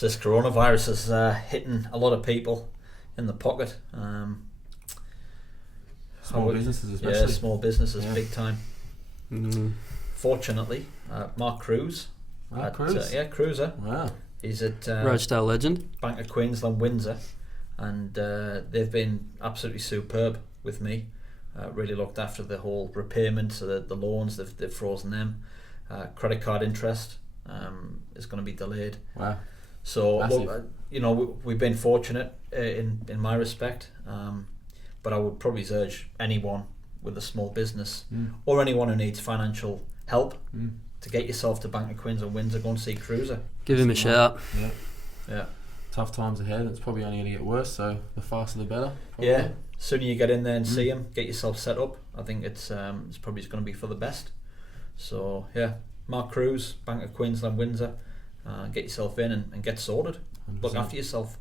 So this coronavirus is hitting a lot of people in the pocket. Small businesses especially. Yeah, small businesses, big time. Mm. Fortunately, Mark Cruz. Cruiser. Wow. He's at Rochdale legend. Bank of Queensland, Windsor. And they've been absolutely superb with me. Really looked after the whole repayment, so the loans, they've frozen them. Credit card interest is going to be delayed. Wow. So look, we've been fortunate in my respect, but I would probably urge anyone with a small business or anyone who needs financial help to get yourself to Bank of Queensland, Windsor. Go and see Cruiser. Give him a shout. Yeah. Tough times ahead. It's probably only going to get worse. So the faster the better. Probably. Yeah. Sooner you get in there and see him, get yourself set up. I think it's probably going to be for the best. So yeah, Mark Cruz, Bank of Queensland, Windsor. Get yourself in and get sorted. 100%. Look after yourself.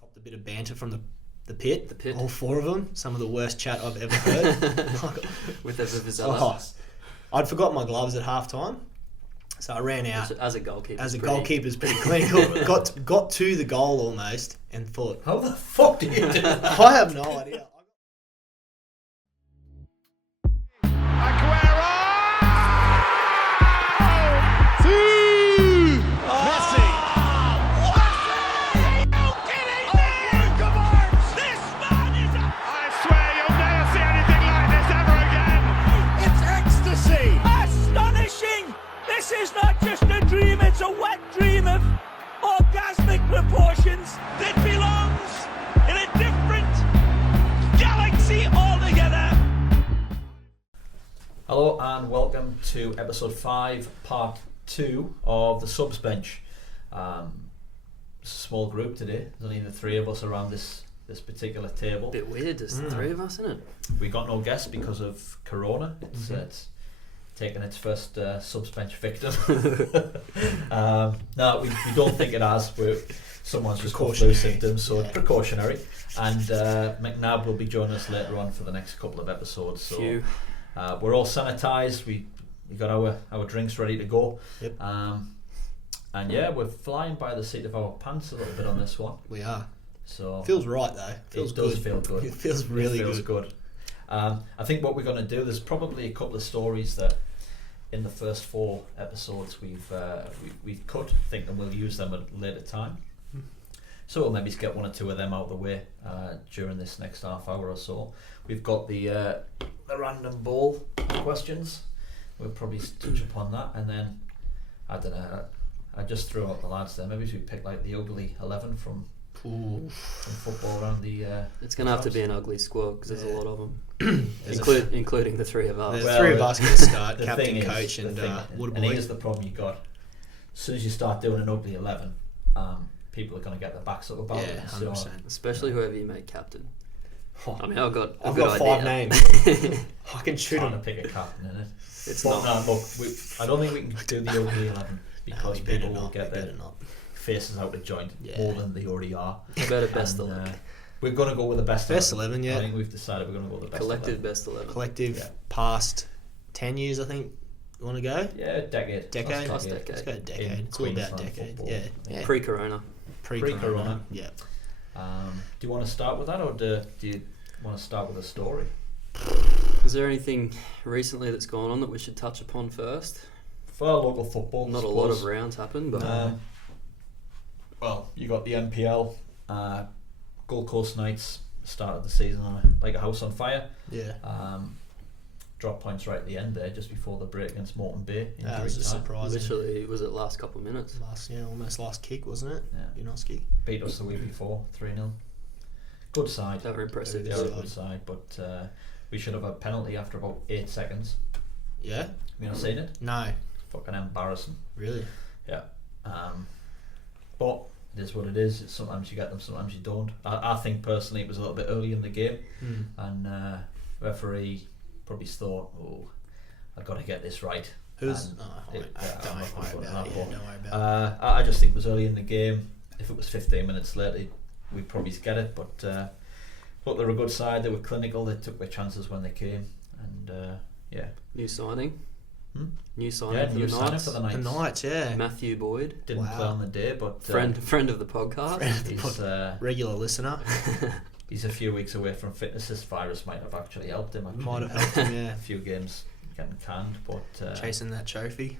Copped a bit of banter from the pit. All four of them. Some of the worst chat I've ever heard. With the Vizela. I'd forgot my gloves at half time, so I ran out. As a goalkeeper. Goalkeeper's pretty clinical. got to the goal almost and thought, how the fuck did you do that? I have no idea. This is not just a dream, it's a wet dream of orgasmic proportions that belongs in a different galaxy altogether. Hello and welcome to episode 5, part 2 of the Subs Bench. Small group today. There's only the 3 of us around this particular table. Bit weird, there's the 3 of us, isn't it? We got no guests because of Corona. It's taken its first Subs Bench victim. No, we don't think it has. Someone's just got flu symptoms, so it's precautionary. And McNabb will be joining us later on for the next couple of episodes. So we're all sanitised. We got our drinks ready to go. Yep. And yeah, we're flying by the seat of our pants a little bit on this one. We are. So feels right though. It does feel good. It feels really good. I think what we're going to do, there's probably a couple of stories that in the first 4 episodes we've cut, thinking we'll use them at a later time. So we'll maybe get 1 or 2 of them out of the way during this next half hour or so. We've got the random ball questions. We'll probably touch upon that, and then I don't know. I just threw out the lads there. Maybe we pick like the ugly 11 from football around the. It's going to have to be an ugly squad because there's a lot of them, including the 3 of us. The 3 of us going to start, captain, coach, and Waterboy. And here's the problem you got. As soon as you start doing an ugly 11, people are going to get their backs up about it. 100%. So, especially whoever you make captain. I mean, I've got 5 names. I can shoot trying them. to pick a captain in it. It's but not. No, look, I don't think we can do the ugly 11 because people will get their not. faces out of joint more than they already are. About a best 11. We're going to go with the best 11, yeah. I think we've decided we're going to go with the best Collective 11. best 11. Collective past 10 years, I think. You want to go? Yeah, decade. Let's decade. go decade. In It's all about Queensland decade. football. Yeah. Pre-corona. Pre-corona. Yeah. Do you want to start with that, or do you want to start with a story? Is there anything recently that's gone on that we should touch upon first? For local football, Not a lot of rounds happened, but well, you got the NPL, Gold Coast Knights started the season like a house on fire. Yeah. Drop points right at the end there, just before the break against Moreton Bay. That was just surprising. literally was it last couple of minutes? Almost last kick, wasn't it? Yeah. Unoski. Beat us the week before, 3-0. Good side. They were impressive. They are a good side, but we should have a penalty after about 8 seconds. Yeah. Have you not seen it? No. Fucking embarrassing. Really? Yeah. But it is what it is. Sometimes you get them, sometimes you don't. I think personally it was a little bit early in the game, and referee probably thought, I've got to get this right. Who's? Don't worry about it. I just think it was early in the game. If it was 15 minutes later, we'd probably get it. But look, they were a good side. They were clinical. They took their chances when they came, and New signing. New signing Yeah, for new the signing Knights. for the The Knights. Knights, yeah. Matthew Boyd, Didn't Wow. play on the day, but friend of the podcast. Friend of the he's, regular listener. he's a few weeks away from fitness. This virus might have actually helped him. Actually. Might have helped him, yeah. A few games getting canned, but Chasing that trophy.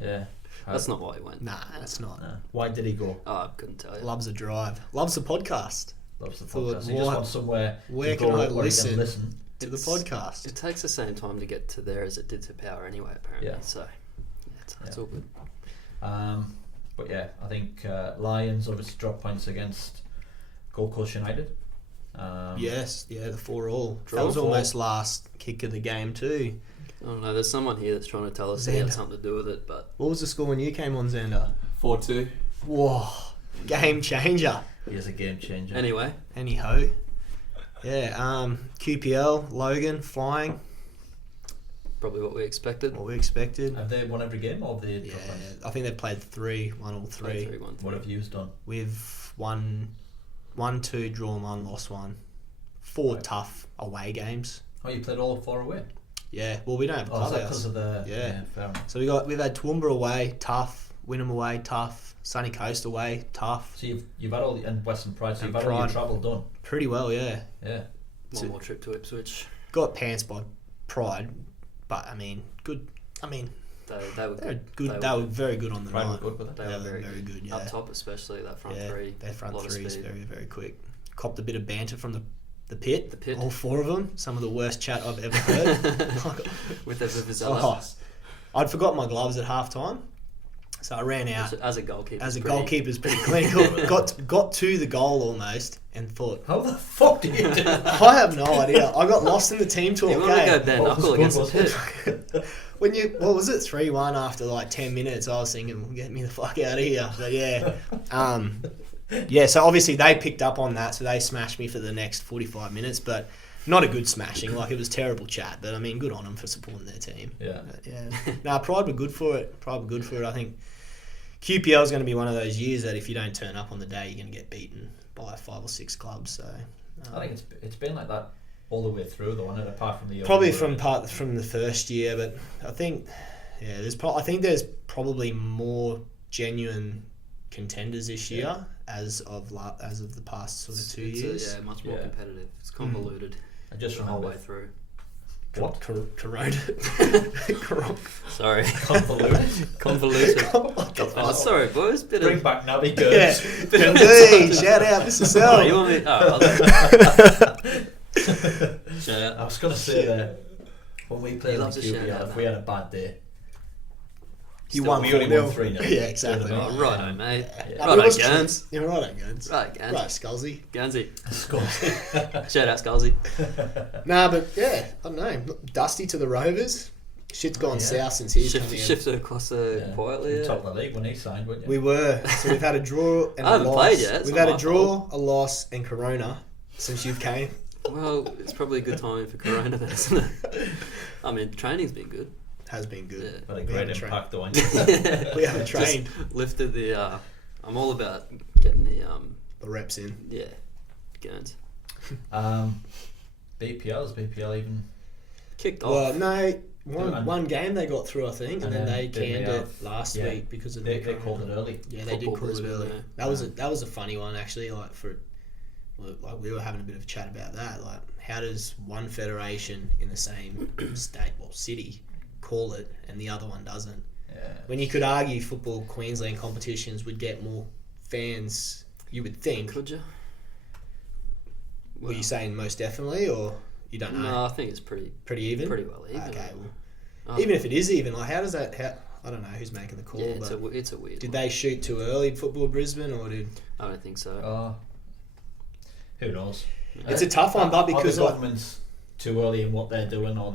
yeah. That's not why he went. Nah, that's not. No. Why did he go? Oh, I couldn't tell you. Loves the drive. Loves the podcast. Loves the Thought, podcast. He just what- wants somewhere where to can go I where he can listen? listen. To the It's- podcast. It takes the same time to get to there as it did to Power anyway, apparently. Yeah. So, it's all good. But yeah, I think Lions obviously dropped points against Gold Coast United. Yes, yeah, the 4-4. That Draw was four. almost last kick of the game too. I don't know, there's someone here that's trying to tell us it had Xander. something to do with it, but What was the score when you came on, Xander? 4-2. Whoa, game changer. He is a game changer. anyway, Anyhow, yeah. QPL Logan flying. probably what we expected. What we expected. Have they won every game or have they Yeah, dropped points? I think they've played 3, won all 3. 3-1. What have you done? We've won 1-2, drawn 1, lost 1. 4 Right. tough away games. Oh, you played all 4 away? Yeah, well we don't have Oh, is that clubhouse. because of the... Yeah. fair enough. So we've had Toowoomba away, tough. Wynnum away, tough. Sunny Coast away, tough. So you've had all the... And Western Pride, so And you've had all your Pride. travel done. Pretty well, yeah. Yeah. One more trip to Ipswich. Got pants by Pride, but I mean, good. I mean, They were they were good. good. They were very good on the Pride were night. good with it. They They were were very, very good. Yeah. Up top, especially that front Yeah, three. their front lot of three is speed. very, very quick. Copped a bit of banter from the pit. The pit. All 4 of them. Some of the worst chat I've ever heard. With the Vivazella. Oh, I'd forgot my gloves at half time, so I ran out. As a goalkeeper. As a pretty- goalkeeper's pretty clinical. got to the goal almost and thought, How the fuck did you do that? I have no idea. I got lost in the team talk. You want to eh? go bare What was knuckle good against the was pit. it? When you, what was it, 3-1 after like 10 minutes, I was thinking, get me the fuck out of here. But yeah. Yeah, so obviously they picked up on that, so they smashed me for the next 45 minutes, but not a good smashing. Like, it was terrible chat, but I mean, good on them for supporting their team. Yeah. But yeah. Nah, Pride were good for it. I think QPL is going to be one of those years that if you don't turn up on the day, you're going to get beaten by 5 or 6 clubs. So I think it's been like that all the way through though, isn't it? Apart from the year probably we were in. from the first year, but I think I think there's probably more genuine contenders this year as of the past sort of 2 years. Much more Yeah. competitive. It's convoluted I just the whole remember way through. what? Corona. Sorry. Convoluted. Convoluted. Oh, sorry, boys. Bit Bring of... back Navi Yeah. Goods. Indeed. Shout out, Mr. Oh, Sell. you want me... Shout out. I was gonna say that when we played He in loves a shout QPR, out, if we had a bad day, You Still, won we only won 4-0. 3-0. Yeah, exactly. Yeah, Right. Righto, mate. Yeah. Righto, It was Gans. Yeah, righto, Gans. Right, Gans. Right, Scalzi. Gansy. Score. Shout out, Scalzi. Nah, but yeah, I don't know. Dusty to the Rovers. Shit's gone south since he's coming in. Shifted across quietly. From Yeah. top of the league when he signed, weren't you? We were. So we've had a draw and I a haven't loss. played yet, it's We've not had my a draw, a loss, and Corona since you've came. Well, it's probably a good timing for Corona, then, isn't it? I mean, training's been good. Has been good. Yeah. Had a We great haven't impact though on you. We haven't trained. Just lifted the. I'm all about getting the The reps in. yeah, Gans. BPL's BPL even. Kicked off. Well, no, And- one game they got through, I think, and then they did they canned have- it last yeah. week because of They the called it early. Yeah, they did Football call it Brisbane, early. yeah. That was a funny one actually. Like we were having a bit of a chat about that. Like, how does one federation in the same city call it and the other one doesn't? Yeah. When you could argue football Queensland competitions would get more fans, you would think. Could you? Were you saying most definitely, or you don't know? No, I think it's pretty Pretty well even. even. Okay. Well, Oh, even if it is even, like, how does that? I don't know who's making the call. yeah, it's but a weird. did one. they shoot too early in football Brisbane, or did? I don't think so. Who knows? It's a tough one, but because are the governments too early in what they're doing, or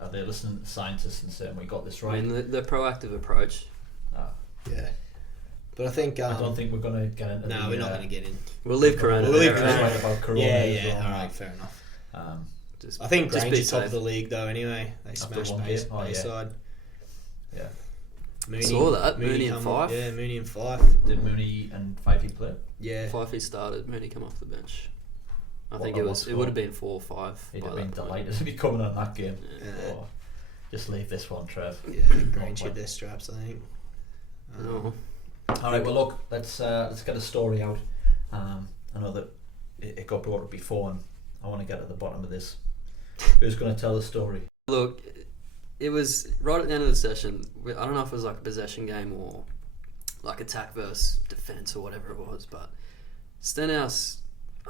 are they listening to scientists and saying we got this I right? mean, the proactive approach. Yeah. But I think I don't think we're gonna get into. no, we're not going to get in. We'll leave Corona We'll leave there. Corona. right? Right about Corona. Yeah, as yeah. well. All right, fair enough. Just, I think just be Granger's top safe. of the league though. Anyway, they After smashed one game? Oh, yeah. Bayside. Yeah. Mooney, Saw that, Mooney and come Fife. on. Yeah, Mooney and Fife. Did Mooney and Fifey play? Yeah. Fifey started. Mooney come off the bench. I What- think what it score? would have been 4 or 5. He'd by have been that point. delighted to be coming on that game. Yeah. Oh. Just leave this one, Trev. Yeah, green chip their straps, I think. No. All right. Well, look. Let's get a story out. I know that it got brought up before, and I want to get at the bottom of this. Who's going to tell the story? Look, it was right at the end of the session. I don't know if it was like a possession game or like attack versus defense or whatever it was, but Stenhouse,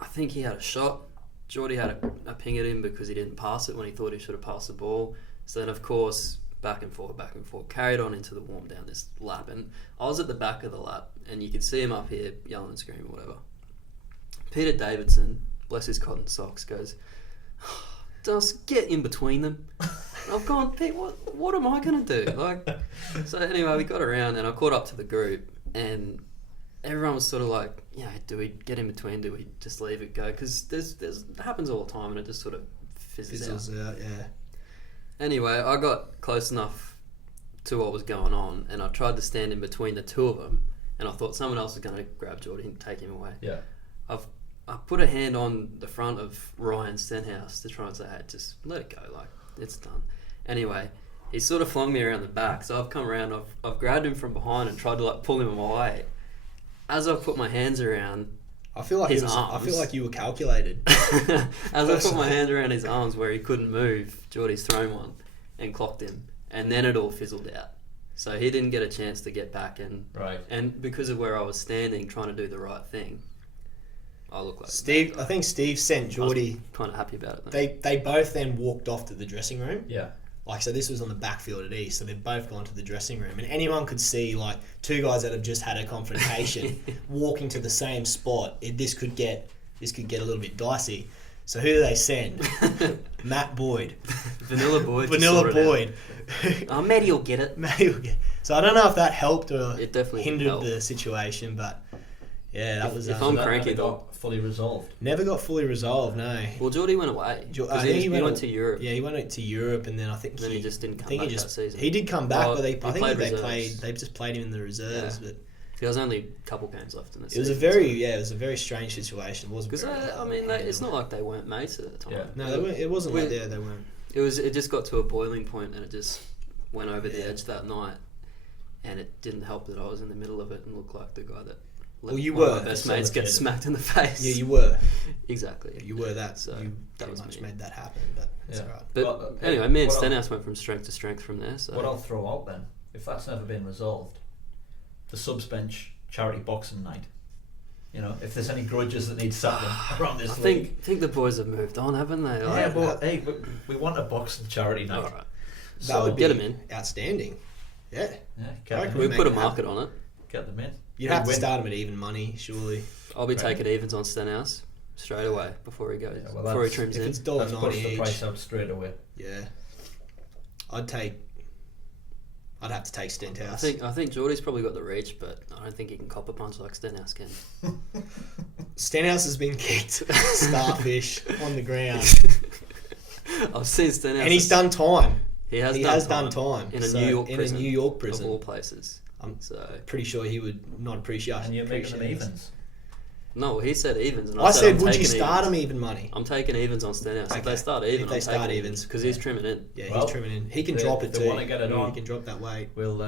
I think he had a shot. Geordie had a ping at him because he didn't pass it when he thought he should have passed the ball. So then, of course, back and forth, carried on into the warm down this lap. And I was at the back of the lap, and you could see him up here yelling and screaming, whatever. Peter Davidson, bless his cotton socks, goes, just get in between them. And I've gone, Pete, what am I going to do? Like, so anyway, we got around, and I caught up to the group, and everyone was sort of like, yeah, do we get in between? Do we just leave it go? Because it happens all the time, and it just sort of fizzles out. Yeah. Anyway, I got close enough to what was going on, and I tried to stand in between the two of them, and I thought someone else was going to grab Geordie and take him away. Yeah. I put a hand on the front of Ryan Stenhouse to try and say, hey, just let it go, like, it's done. Anyway, he sort of flung me around the back, so I've come around, I've grabbed him from behind and tried to like pull him away. As I put my hands around I feel like his I arms. feel like you were calculated. As I put my hand around his arms where he couldn't move, Geordie's thrown one and clocked him, and then it all fizzled out. So he didn't get a chance to get back, and because of where I was standing trying to do the right thing, I look like Steve. I think Steve sent Geordie. Kind of happy about it. Then. They both then walked off to the dressing room. Yeah. Like, so this was on the backfield at East, so they've both gone to the dressing room, and anyone could see like two guys that have just had a confrontation walking to the same spot. This could get a little bit dicey. So who do they send? Matt Boyd. Vanilla Boyd. Vanilla Boyd. Matty will get it. Matty will get. So I don't know if that helped or It definitely hindered helped. the situation, but yeah, that was. If So I'm that cranky, never though. got fully resolved. Never got fully resolved. No. Well, Geordie went away. I think he went to Europe. Yeah, he went to Europe, and then I think Then he just didn't come I think back he that season. He did come back, Well, but he I think played they reserves. They just played him in the reserves. Yeah. But There was only a couple games left in the it was season. it was a very strange situation. It wasn't Because very I mean, it's not like they weren't mates at the time. Yeah. No, they weren't. It wasn't like they weren't. It just got to a boiling point, and it just went over the Yeah. edge that night. And it didn't help that I was in the middle of it and looked like the guy that let Well, you one of were. my best mates get Facilitated. smacked in the face. Yeah, you were. Exactly. You were that. So, you that pretty was much me. made that happen, but it's Yeah. alright. But Well, anyway, me and what I'll- Stenhouse went from strength to strength from there. So What I'll throw out then, if that's never been resolved, the subs bench charity boxing night. You know, if there's any grudges that need settling around this I league. think the boys have moved on, haven't they? Yeah, Like, but hey, we want a boxing charity night. all right. That So would be get 'em in. outstanding. Yeah, Yeah, I get reckon them We in. make put a it market on it. Get them in. you'd have to Win. start him at even money, surely. I'll be Right. taking evens on Stenhouse straight away before he goes, Yeah, well, before he that's- trims If in. it's Let's push $1.90 the each, price out straight away. yeah, I'd have to take Stenhouse. I think Geordie's probably got the reach, but I don't think he can cop a punch like Stenhouse can. Stenhouse has been kicked starfish on the ground, I've seen Stenhouse, and he's done time. He has done time in a So, New York in prison, a New York of prison. all places. I'm So pretty sure he would not appreciate. And you're making them appreciate this. evens. no, he said evens, and I said, I'm would you taking start him evens. even money? I'm taking evens on Stenhouse. If Okay. they start even, If they I'm start taking evens, because he's trimming in. Yeah, Well, he's trimming in. He can they- drop it they too. wanna get it on. He can drop that weight. We'll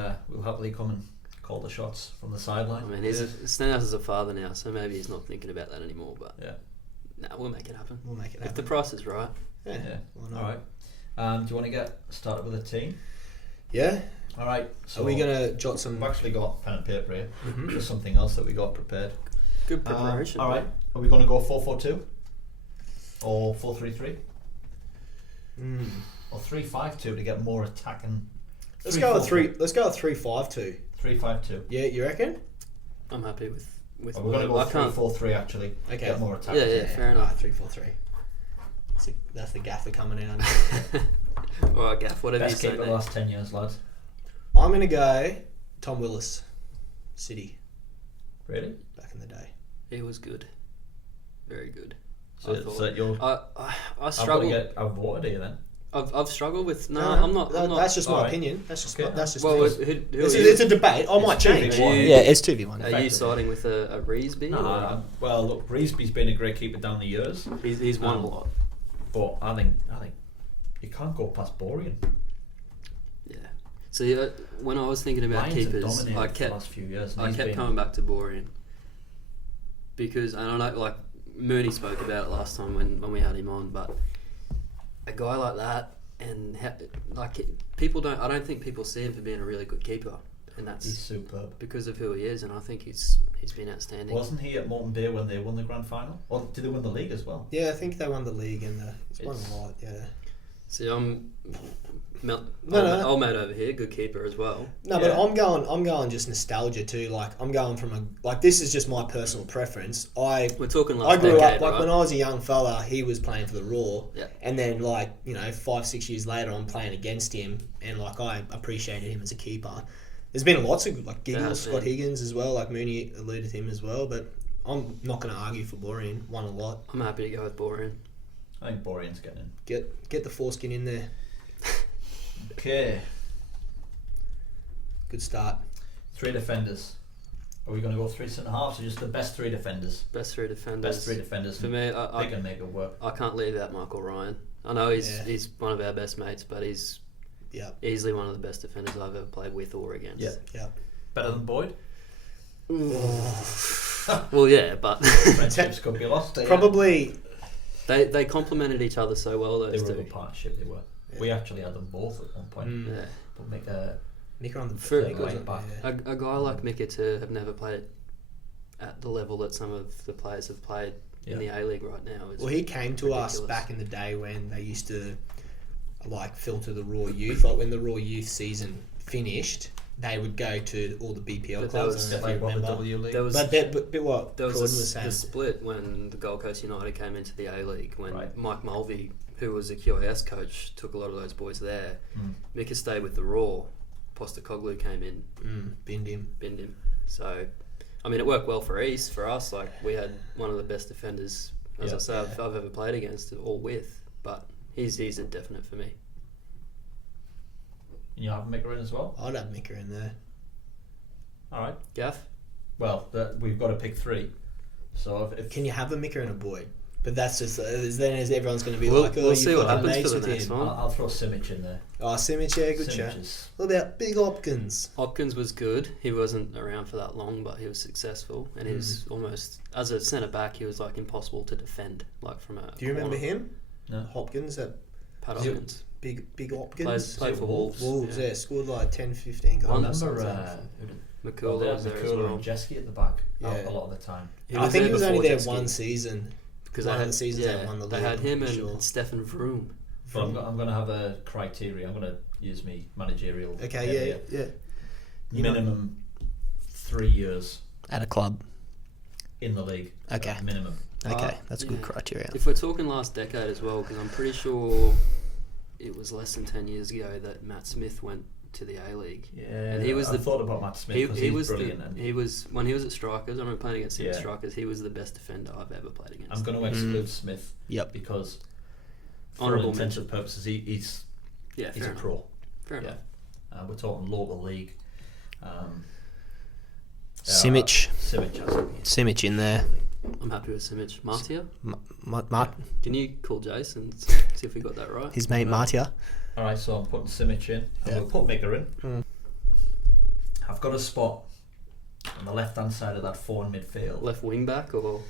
happily come and call the shots from the I sideline. mean, Stenhouse is a father now, so maybe he's not thinking about that anymore. But Yeah. nah, we'll make it happen. We'll make it If the happen. price is right. Yeah. Yeah. Why not? All right. Do you want to get started with a team? Yeah. All right. So Are we gonna jot some? We've actually got pen and paper here. Mhm. There's something else that we got prepared. Good preparation. All right. Are we going to go 4-4-2 or 4-3-3 Mm. or 3-5-2 to get more attacking? Let's go with 3-4-2. Let's go with 3-5-2. 3-5-2. Yeah, you reckon? I'm happy with. We're going to go I can't. 3-4-3 actually. Okay. Get more attack. Yeah, fair enough. 3-4-3. That's the gaffer coming in. All right, Gaff. Whatever Best you keeper say. the last 10 years, lads. I'm gonna go Tom Willis, City, Really? back in the day. He was good. Very good. So, I thought. so you're. I I've got to struggle. get outvoted here then. I've struggled with. No, I'm not. That's just my Alright. opinion. That's just. Okay. That's just. Well, me. who It's a debate. I might It's change. 2v1. you- Yeah, it's 2v1. are you effectively. siding with a Reesby? No, well, look, Reesby's been a great keeper down the years, He's won a lot. but I think you can't go past Borean. See, when I was thinking about Lions have keepers, dominated I for the kept last few years. And I he's kept been- coming back to Borean because, and I know, like Mooney spoke about it last time when we had him on, but a guy like that, and people don't. I don't think people see him for being a really good keeper, and that's He's superb. because of who he is. And I think he's been outstanding. Wasn't he at Moulton Bay when they won the grand final? Or did they win the league as well? Yeah, I think they won the league and it's won It's- a lot. Yeah. See, I'm No. old mate over here, good keeper as well. No, Yeah. but I'm going just nostalgia too. Like I'm going from this is just my personal preference. We're talking I last grew decade, up like right? when I was a young fella, he was playing for the Raw, Yeah. and then 5-6 years later, I'm playing against him, and like I appreciated him as a keeper. There's been lots of like giggles, Yeah, Scott yeah. Higgins as well. Like Mooney alluded to him as well, but I'm not going to argue for Borean. Won a lot. I'm happy to go with Borean. I think Borean's getting in. Get the foreskin in there. Okay, Good start. 3 defenders. Are we going to go 3 centre halves or just the best 3 defenders? Best 3 defenders. Best 3 defenders. For me, They I can make it work. can't leave out Michael Ryan. I know he's Yeah. he's one of our best mates, but he's Yeah. easily one of the best defenders I've ever played with or against. Yeah. Yeah. Better than Boyd? Well, yeah, but Friendships could be lost. Probably. they complemented each other so well. They Those were a two. good partnership, they were. Yeah. We actually had them both at one point. Mm. Yeah. But make a Mika on the For- Mika was right on- back. yeah. A guy like Mika to have never played at the level that some of the players have played in the A-League right now is Well, he came to us ridiculous. back in the day when they used to filter the Raw Youth. Like when the Raw Youth season finished, they would go to all the BPL But clubs. that was I don't know like if you what the remember. W League. There was But what there Claude was was the saying. split when the Gold Coast United came into the A-League when Right. Mike Mulvey, who was a QAS coach, took a lot of those boys there. Mm. Mika stayed with the Raw. Postecoglou came in, Binned him. binned him. So, I mean, it worked well for East. For us, like we had one of the best defenders, as Yeah. I say, I've ever played against or with. But he's a definite for me. You have Mika in as well? I'd have Mika in there. Alright. Gaff? Well, we've got to pick 3. So if Can you have a Mika and a Boyd? But that's just then everyone's going to be We'll- like, we'll you see what fucking happens mates for the with next him. one. I'll throw Simic in there. Oh, Simic, yeah, good show. Simic is What about Big Hopkins? Hopkins was good. He wasn't around for that long, but he was successful. And he was almost, as a centre back, he was like impossible to defend. Like from a. Do you remember corner. him? No. Hopkins, that Pat Is it- Hopkins. big Hopkins. Played for Wolves. Wolves, yeah, scored like 10, 15 I goals. remember something like that. who did- McCullough they had was there as McCullough well. and Jeske at the back Yeah. a lot of the time. He I think there he was only before there Jeske, one season. because one they of the had, seasons they won the they league, had I'm him pretty and sure. Stefan Vroom. But I'm going to have a criteria. I'm going to use me managerial. Okay, area. yeah. You know- Minimum 3 years At a club. in the league. Okay. Minimum. Okay, that's a good yeah. criteria. If we're talking last decade as well, because I'm pretty sure it was less than 10 years ago that Matt Smith went to the A-League. Yeah, And he was I the- thought about Matt Smith He, because he he's was brilliant. and he was when he was at Strikers. I remember playing against him at Yeah. Strikers. He was the best defender I've ever played against. I'm going to exclude Smith Yep. because for Honourable all intents and purposes, he's yeah, he's fair a enough. pro. Fair Yeah. enough. We're talking local league. Simic. Simic has to be. Simic in there. I'm happy with Simic. Martia? Mart, Can you call Jason and see if we got that right? his mate Martia. All right, so I'm putting Simic in, and Yeah. we'll put Mika in. I've got a spot on the left-hand side of that 4 in midfield. Left wing back or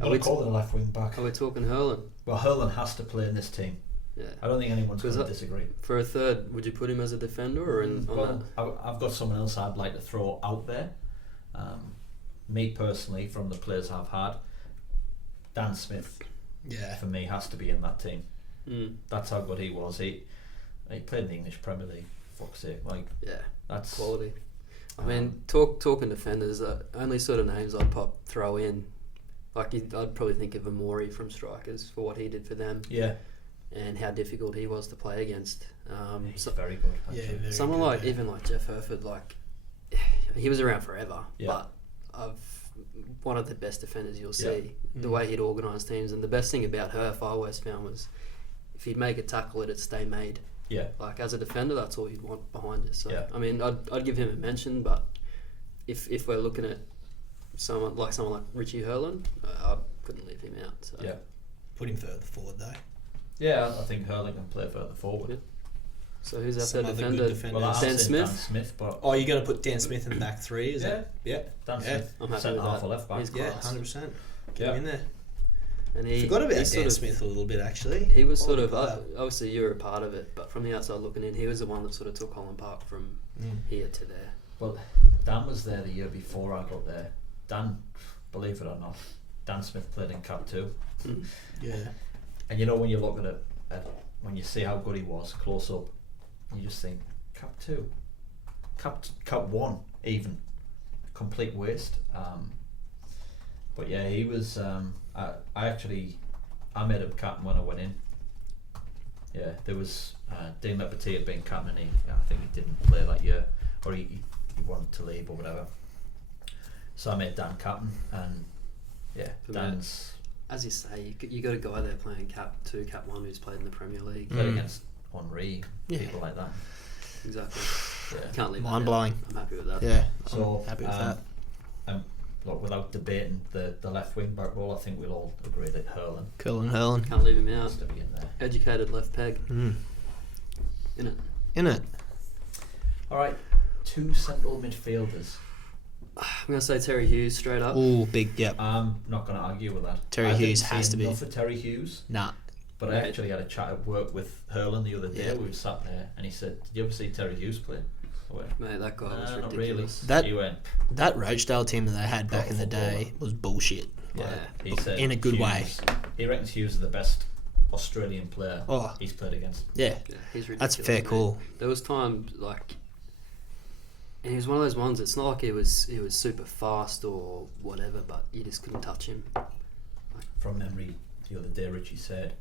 I'm are going we to call it a left wing back. are we talking Hurling? Well, Hurling has to play in this team. Yeah. I don't think anyone's going to Because disagree. For a third, would you put him as a defender or on Well, that? I've got someone else I'd like to throw out there. Me personally, from the players I've had, Dan Smith Yeah. for me has to be in that team. Mm, That's how good he was. He played in the English Premier League. Fuck's sake, like yeah, that's quality. I mean, talking defenders, the only sort of names I'd throw in, like I'd probably think of Amori from Strikers for what he did for them yeah, and how difficult he was to play against. he's So, very good. Yeah, Actually. very someone good, like yeah. even like Jeff Herford, like he was around forever, Yeah. but one of the best defenders you'll Yeah. see. The way he'd organise teams, and the best thing about Herf I always found was if he'd make a tackle, it'd stay made. Yeah, Like as a defender, that's all you'd want behind you. So Yeah. I mean, I'd give him a mention, but if we're looking at someone like Richie Hurling, I couldn't leave him out. So yeah, Put him further forward though. yeah. I think Hurling can play further forward. Yeah. So who's out Some there other defender? good defenders. Well, I've Dan said Smith? Dan Smith, but Oh, you're going to put Dan Smith in back three? Is that? Yeah. Dan Yeah. Smith, I'm happy centre with half that. or left back. He's Yeah, class. 100%. Get Yeah. him in there. And he Forgot about he Dan sort of- Smith a little bit, actually. He was sort Oh, of wow. obviously you were a part of it, but from the outside looking in, he was the one that sort of took Holland Park from here to there. Well, Dan was there the year before I got there. Dan, believe it or not, Dan Smith played in Cup 2. Yeah. And you know when you look at it, when you see how good he was close up, you just think Cup 2, Cup 1 even, complete waste. But yeah, he was. I made him captain when I went in. Yeah, there was Dean Lepetit had been captain, and I think he didn't play that year, or he wanted to leave or whatever. So I made Dan captain, and yeah, For Dan's As you say, you got a guy there playing Cap 2, Cap 1 who's played in the Premier League. played against Henri, Yeah. people like that. Exactly. Yeah. You can't leave that Mind out. blowing. I'm happy with that. Yeah. So I'm happy with that. Look, without debating the left wing back role, I think we'll all agree that Hurling Curlin Hurlin. Can't leave him out. has to be in there. Educated left peg. Mm. In it. In it. All right, 2 central midfielders. I'm going to say Terry Hughes straight up. Oh, big, yep. I'm not going to argue with that. Terry I didn't Hughes see has to be. enough for Terry Hughes, Nah. but I actually had a chat at work with Hurling the other day. Yeah. We were sat there, and he said, "Did you ever see Terry Hughes play?" I went, Mate, that guy was not really. ridiculous. That- He went, That Rochdale team that they had back in the Proper day was bullshit. yeah. Yeah. He said In a good way. He reckons Hughes is the best Australian player Oh. he's played against. Yeah. Yeah, he's ridiculous. That's a fair mate. call. There was times like, and he was one of those ones. It's not like he was super fast or whatever, but you just couldn't touch him. From memory, the other day, Richie said,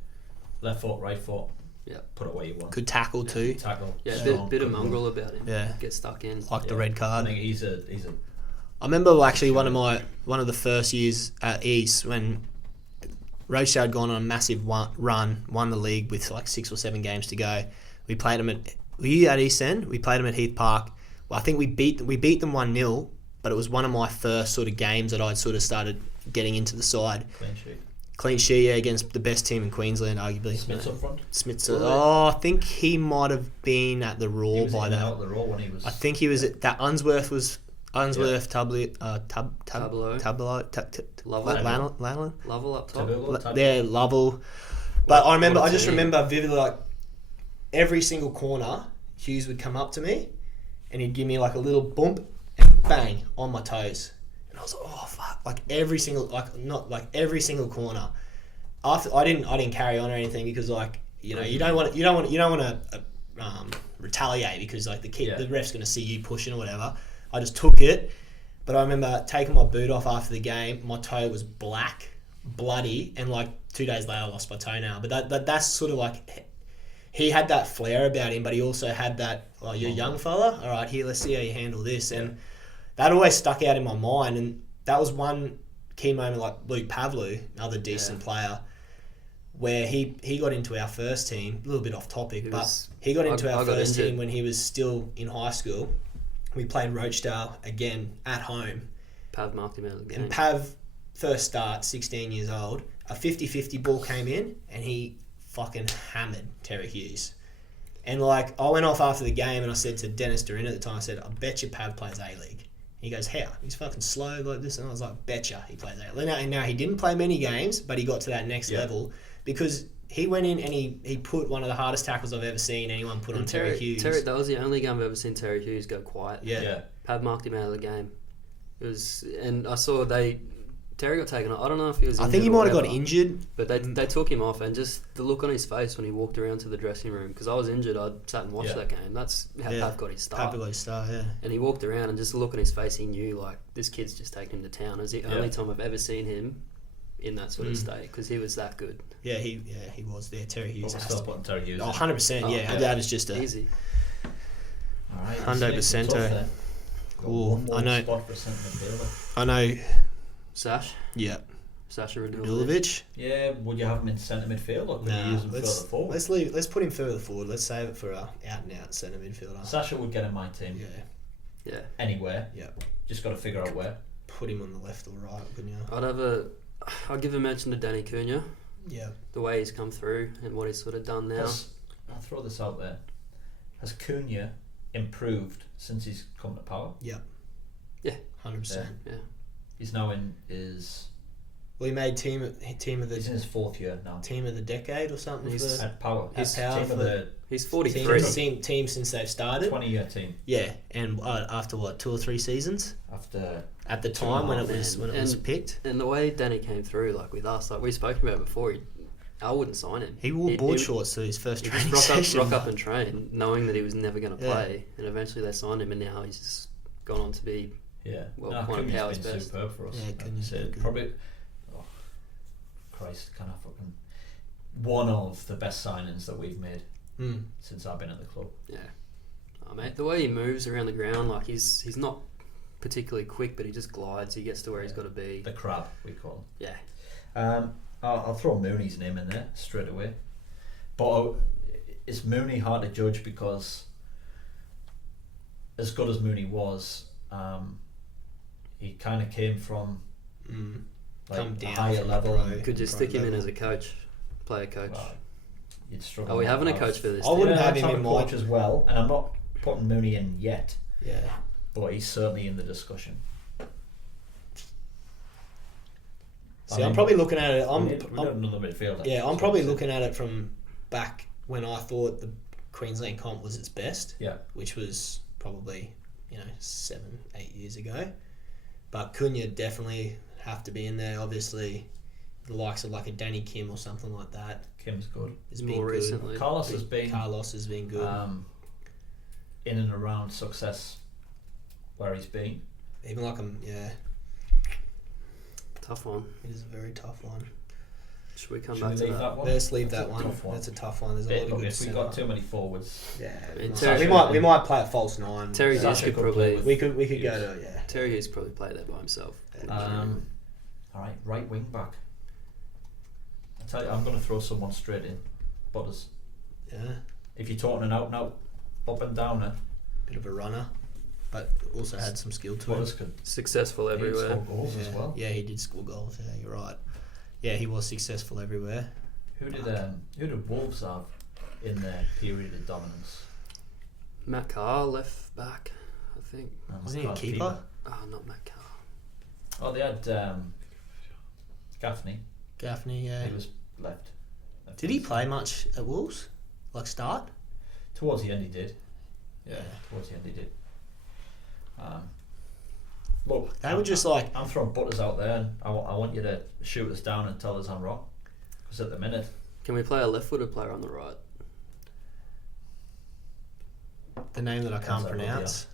"Left foot, right foot, Yeah, put it where you want. Could tackle too. Tackle, yeah, strong, bit of good run." mongrel about him. Yeah. Get stuck in. Like the Yeah. red I card. think he's a I remember actually one of the first years at East when Rochdale had gone on a massive run, won the league with like 6 or 7 games to go. We played them were you at East End? We played them at Heath Park. Well, I think we beat them 1-0, but it was one of my first sort of games that I'd sort of started getting into the side. clean sheet. Clean sheet, yeah, against the best team in Queensland, arguably. Smith's up front. Smith's. Really? Oh, I think he might have been at the He Raw was by in and that. out of the role when he was. I think he was at that. Unsworth, Tableau, Lovell. Lanley. Lovell up top. Tabula. Yeah, Lovell. But I remember, what a I just team. remember vividly, like every single corner, Hughes would come up to me, and he'd give me like a little bump, and bang on my toes, and I was like, oh fuck! Like every single, every single corner. After I didn't carry on or anything because like you don't want to retaliate because like the ref's going to see you pushing or whatever. I just took it, but I remember taking my boot off after the game. My toe was black, bloody, and like 2 days later I lost my toenail. But that's sort of like he had that flair about him, but he also had that you're a young fella. All right, here, let's see how you handle this, and that always stuck out in my mind. And that was one key moment, like Luke Pavlou, another decent player, where he got into our first team. A little bit off topic, he got into our first team when he was still in high school. We played Rochdale again at home. Pav marked him out of the game. And Pav, first start, 16 years old, a 50-50 ball came in and he fucking hammered Terry Hughes. And like, I went off after the game and I said to Dennis Durin at the time, I said, I bet you Pav plays A-League. He goes, how? He's fucking slow like this. And I was like, betcha he plays A-League. Now he didn't play many games, but he got to that next level because he went in and he put one of the hardest tackles I've ever seen anyone put on Terry Hughes. That was the only game I've ever seen Terry Hughes go quiet. Yeah. Pav marked him out of the game. It was, and I saw Terry got taken off. I don't know if he was. I think he might have got injured. But they took him off, and just the look on his face when he walked around to the dressing room, because I was injured, I sat and watched that game. That's how Pav got his start. Pav got his start, yeah. And he walked around, and just the look on his face, he knew like this kid's just taking him to town. It was the only time I've ever seen him in that sort of state because he was that good. Yeah, he was there. Terry Hughes. But we're still putting Terry Hughes. 100%. Yeah, that is just a Easy. All right, 100%. Ooh, I know. Spot for centre midfielder. I know. Sash. Yeah. Sasha Radulovic. Dulovic. Yeah, would you have him in centre midfield or could you use him further forward? Let's put him further forward. Let's save it for a out and out centre midfielder. Sasha would get in my team. Yeah. Anywhere. Yeah. Just got to figure out where. Put him on the left or right, couldn't you? I'd give a mention to Danny Cunha. Yeah. The way he's come through and what he's sort of done now. I'll throw this out there. Has Cunha improved since he's come to power? Yep. Yeah. 100%. Yeah. He's now in his... Well, he made team of He's in the his 4th year now. team of the decade or something. He's for At power. He's Team power of for- the He's 43. team since they've started. 20-year team. Yeah, and after what, 2 or 3 seasons After... at the Two time and when a it half, was man. when it was And- picked, And the way Danny came through, like with us, like we've spoken about it before, I wouldn't sign him. he wore board shorts to his first He training just session. rock up and train, knowing that he was never going to Yeah. play, and eventually they signed him, and now he's just gone on to be Yeah. Well, no, one of Cunha's Power's been best. superb for us. Yeah, Like I Cunha's said, been good. probably... Oh, Christ, kind of fucking... One of the best signings that we've made Mm. since I've been at the club. yeah. Oh, mate, the way he moves around the ground, like he's not particularly quick, but he just glides. He gets to where he's got to be. The crab, we call him. Yeah. I'll throw Mooney's name in there straight away. But is Mooney hard to judge because as good as Mooney was, he kind of came from like Come a down higher from level. pro. And, Could you Pro stick him in level. as a coach, player coach? well, you'd struggle. Are we with having a that. coach for this? I wouldn't Yeah, have let's him in a my coach as well, and I'm not putting Mooney in yet, yeah. but he's certainly in the discussion. See, I'm probably looking at it. we I'm need another midfielder. yeah, I'm So probably it's- looking at it from back when I thought the Queensland comp was its best, Yeah, which was probably 7-8 years ago. But Cunha definitely have to be in there. Obviously, the likes of like a Danny Kim or something like that Kim's good. has been More good. recently. Carlos has been Carlos has been good. in and around success where he's been. Even like him, yeah, Tough one. it is a very tough one. Should we come Should back we to leave that? that one? Let's leave That's that a one. tough one. That's a tough one. There's a Yeah, lot of look, good if we centre- got too many forwards, Yeah, mean, we Terry- might play a false 9. Terry Sasha Hughes could could probably. play with- we could go to Terry Hughes probably play that by himself. all right, right wing back. I tell you, I'm going to throw someone straight in. Butters. yeah, If you're talking an out and out, up and downer, bit of a runner, but also had some skill to him. Butters could Successful he'd everywhere. score goals Yeah, as well. yeah, he did score goals. Yeah, you're right. Yeah, he was successful everywhere. Who did Wolves have in their period of dominance? Matt Carr, left back, I think. Wasn't he a God, keeper? Oh, not Matt Carr. Oh, they had Gaffney. Gaffney, yeah. He was left. Did he play much at Wolves? Like start? Towards the end, he did. Yeah, Yeah. towards the end, he did. Look, They were just like, I'm throwing Butters out there, and I want you to shoot us down and tell us I'm wrong. Because at the minute, Can we play a left-footed player on the right? the name that I can't How's that pronounce.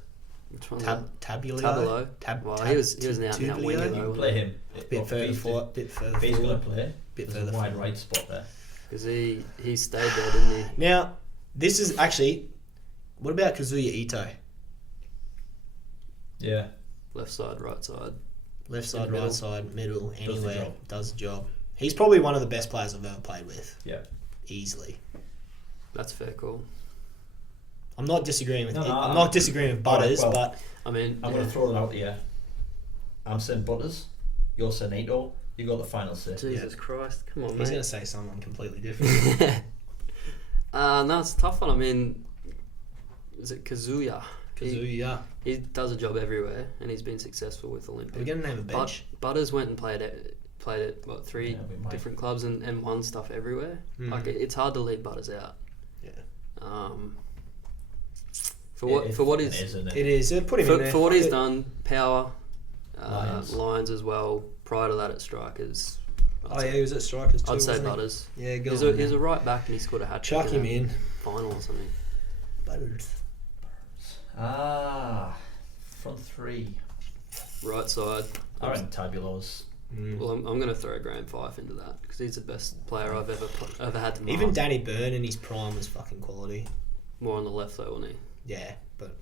Which one? Tabulio. Tabilo. Well, he was an out-and-out winger you though, can play him. Bit But further if he's- forward. Bit further If he's going to forward. play, Bit there's a further wide forward. right spot there. because he stayed there, didn't he? Now, this is actually. What about Kazuya Ito? Yeah. Left side, right side. Left side, middle. right side, middle, the anywhere. job. Does the job. He's probably one of the best players I've ever played with. Yeah. Easily. That's fair call. I'm not disagreeing with. No, I'm not disagreeing with Butters, well, but I mean, I'm going to throw it out here. I'm saying Butters. You're saying Ito. You got the final say. Jesus Christ, come on, he's mate. going to say someone completely different. No, it's a tough one. I mean, is it Kazuya? Kazuya. He does a job everywhere, and he's been successful with Are we Olympic. going to name a bench? Butters went and played at what, 3 Yeah, we might. different clubs and won stuff everywhere. Mhm. Like it's hard to leave Butters out. Yeah. For what It he's is, isn't it? It is. Put him in there. for what Fuck he's it. done, Power, Lions. Lions as well. Prior to that, at Strikers. Oh yeah, he was at Strikers too. I'd say wasn't he? Butters. Yeah, go He's on. a right back, and he scored a hat trick. Chuck him in. Final or something. Butters. Front three. Right side. I reckon Tabulo's. Well, I'm going to throw Graham Fife into that because he's the best player I've ever had to mark. Even Danny Byrne in his prime was fucking quality. More on the left though, wasn't he? Yeah, but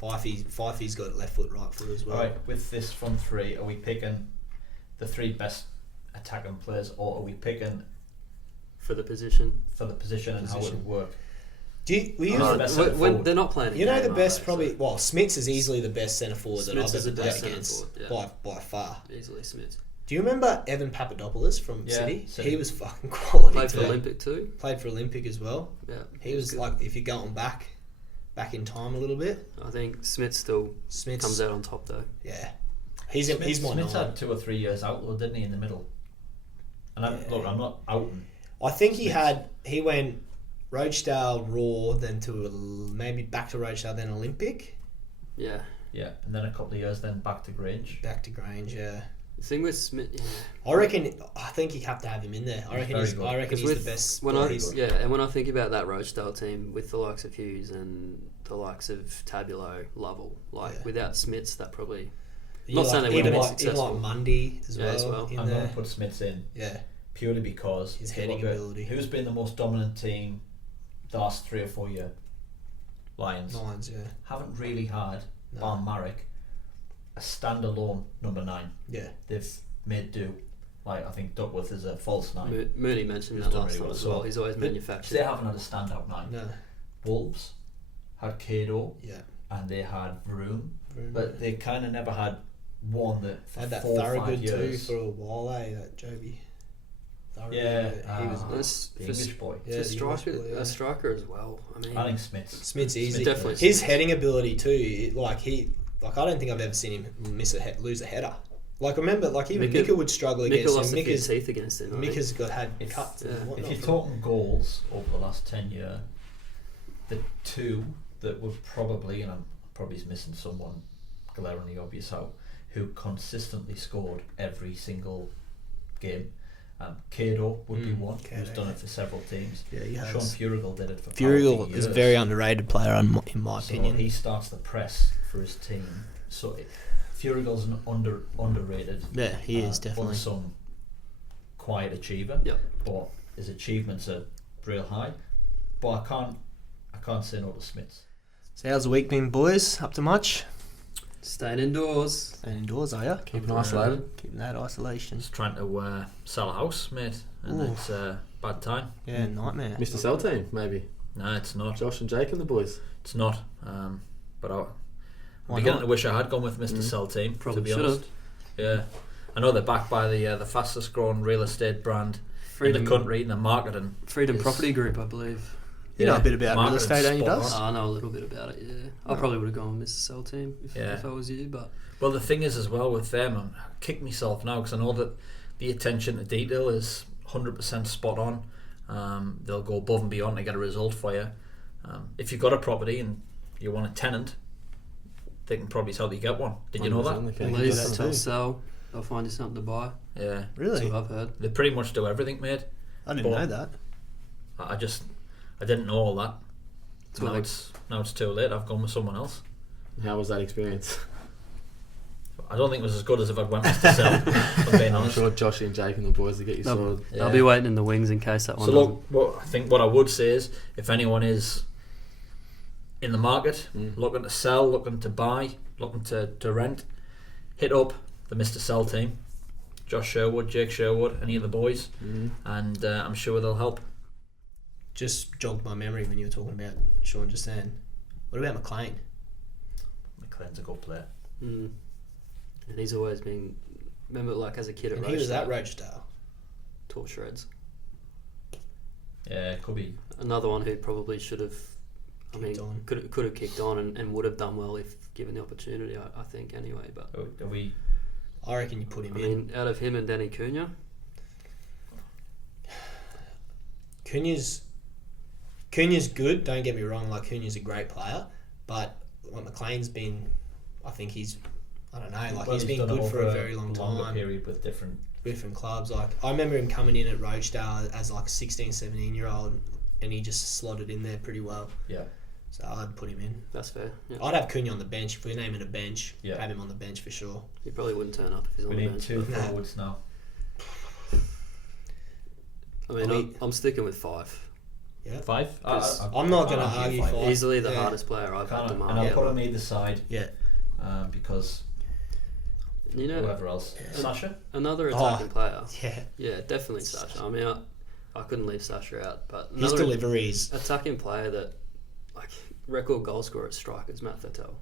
Fifey's got left foot, right foot as well. Alright, with this front three, are we picking the three best attacking players, or are we picking For the position. for the position and how it Position. would work? We use Oh, the the best when centre forward. they're not playing. a You know game, the are best they? probably. So Well, Smits is easily the best centre forward that Smits I've is ever the played best centre against forward, yeah. by far. easily Smith. Do you remember Evan Papadopoulos from Yeah, City? City. He was fucking quality. Played for too. Olympic too. Played for Olympic as well. Yeah, He was good. like, if you're going back in time a little bit, I think Smith still Smith's comes out on top though. Yeah, he's my Smith's 9. had 2 or 3 years out, though, didn't he, in the middle? And I'm not outing. I think he Smith's. he went Rochdale Raw, then to maybe back to Rochdale, then Olympic, Yeah. Yeah, and then a couple of years, then back to Grange. back to Grange. Yeah, The thing with Smith, I think you have to have him in there. I reckon very good. he's the with best. when he's- and when I think about that Rochdale team with the likes of Hughes and the likes of Tabulo, Lovell, without Smiths, that probably not saying they even wouldn't be like successful. Mundy as Yeah, well. as well. In I'm there. going to put Smiths in Yeah, purely because His if you heading look at ability. who's been the most dominant team the last 3 or 4 years? Lions. Lions. Yeah, Haven't really had, No. bar Marek, a standalone number 9. yeah. They've made do. Like, I think Duckworth is a false 9. Mooney mentioned Who's that done last really time well as as well. well. He's always They manufactured. haven't had a standout 9. No, Wolves had Cato yeah. and they had Vroom, Very but nice. they kind of never had one that for Had that 4 or 5 Thorogood too years. for a while, that Joby. Thorogood, Yeah, he was. That's the for English boy. Yeah, to the strike English boy, yeah. a striker as well. I mean, I think Smith's. Smith's easy. definitely His Smiths. heading ability too. I don't think I've ever seen him lose a header. Like remember, like even Mika- Mika would struggle Mika against lost him. a few Mika's teeth against him. I think. Mika's had If- cuts yeah. and If whatnot. you're talking goals over the last 10 years, the 2 that would probably, and I'm probably missing someone glaringly obvious out, who consistently scored every single game. Cato would be one, who's Cato, done yeah. it for several teams. Yeah, he has. Sean Furigal did it for Furigal powerful is a years. very underrated player in my So opinion. he starts the press for his team. So Furigal's an underrated, Yeah, he is definitely. unsung, quiet achiever. Yep. But his achievements are real high. But I can't say no to Smiths. So how's the week been, boys? Up to much? Staying indoors. Staying indoors, are you? Keeping isolated. Keeping that isolation. Just trying to sell a house, mate, and Ooh. it's a bad time. Yeah, nightmare. Mr. Cell team, maybe. No, it's not. Josh and Jake and the boys. It's not. But I'm Why beginning not? to wish I had gone with Mr. Cell team. Probably to be should honest. Yeah, I know they're backed by the fastest growing real estate brand Freedom, in the country, and the marketing. Freedom is- Property Group, I believe. You know a bit about real marketing's estate, don't you, spot Doz? on. I know a little bit about it. Yeah, I probably would have gone with Mr. Cell team Yeah. if I was you, but Well, the thing is as well with them, I'm kick myself now because I know that the attention to detail is 100% spot on. They'll go above and beyond to get a result for you. If you've got a property and you want a tenant, they can probably tell you get one. Did you know 100% that? they can. lease that until too. sell, they'll find you something to buy. Yeah, That's Really? what I've heard. they pretty much do everything, mate. I didn't But- know that. I didn't know all that. That's what Now it's too late. I've gone with someone else. How was that experience? I don't think it was as good as if I'd went Mr. Cell. if I'm being I'm honest. sure Joshy and Jake and the boys will get you They'll, sorted. they'll be waiting in the wings in case that one So doesn't. look, well, I think what I would say is, if anyone is in the market, looking to sell, looking to buy, looking to rent, hit up the Mr. Cell team, Josh Sherwood, Jake Sherwood, any of the boys, and I'm sure they'll help. Just jogged my memory when you were talking about Sean just then. What about McLean? McLean's a good player. Mm. And he's always been. Remember, like as a kid at And he was at Rochdale, Rochdale. tore shreds. Yeah, it could be. Another one who probably should have. I Kicked mean, on. could have kicked on and would have done well if given the opportunity. I think anyway. But Are we? I reckon you put him I in. mean, out of him and Danny Cunha, Cunha's good, don't get me wrong, like Cunha's a great player, but like McLean's been, I think he's, I don't know, like Well, he's been done it good for over a very long longer time, period with different. clubs. Like I remember him coming in at Rochdale as like a 16, 17 year old and he just slotted in there pretty well. Yeah. So I'd put him in. that's fair. Yeah. I'd have Cunha on the bench. If we're naming a bench, Yeah. have him on the bench for sure. He probably wouldn't turn up if he's on We the need bench. 2 but- forwards now. I mean, I mean- I'm sticking with 5. 5. I'm not going to argue five. five. Easily the Yeah. hardest player I've had And to mark. I'll Yeah. put on either side Yeah. because You know, whoever else, Sasha. another attacking player. Yeah. Yeah, definitely Sasha. I mean, I couldn't leave Sasha out, but His another deliveries. attacking player that, like, record goal scorer at strikers, Matt Thurtell.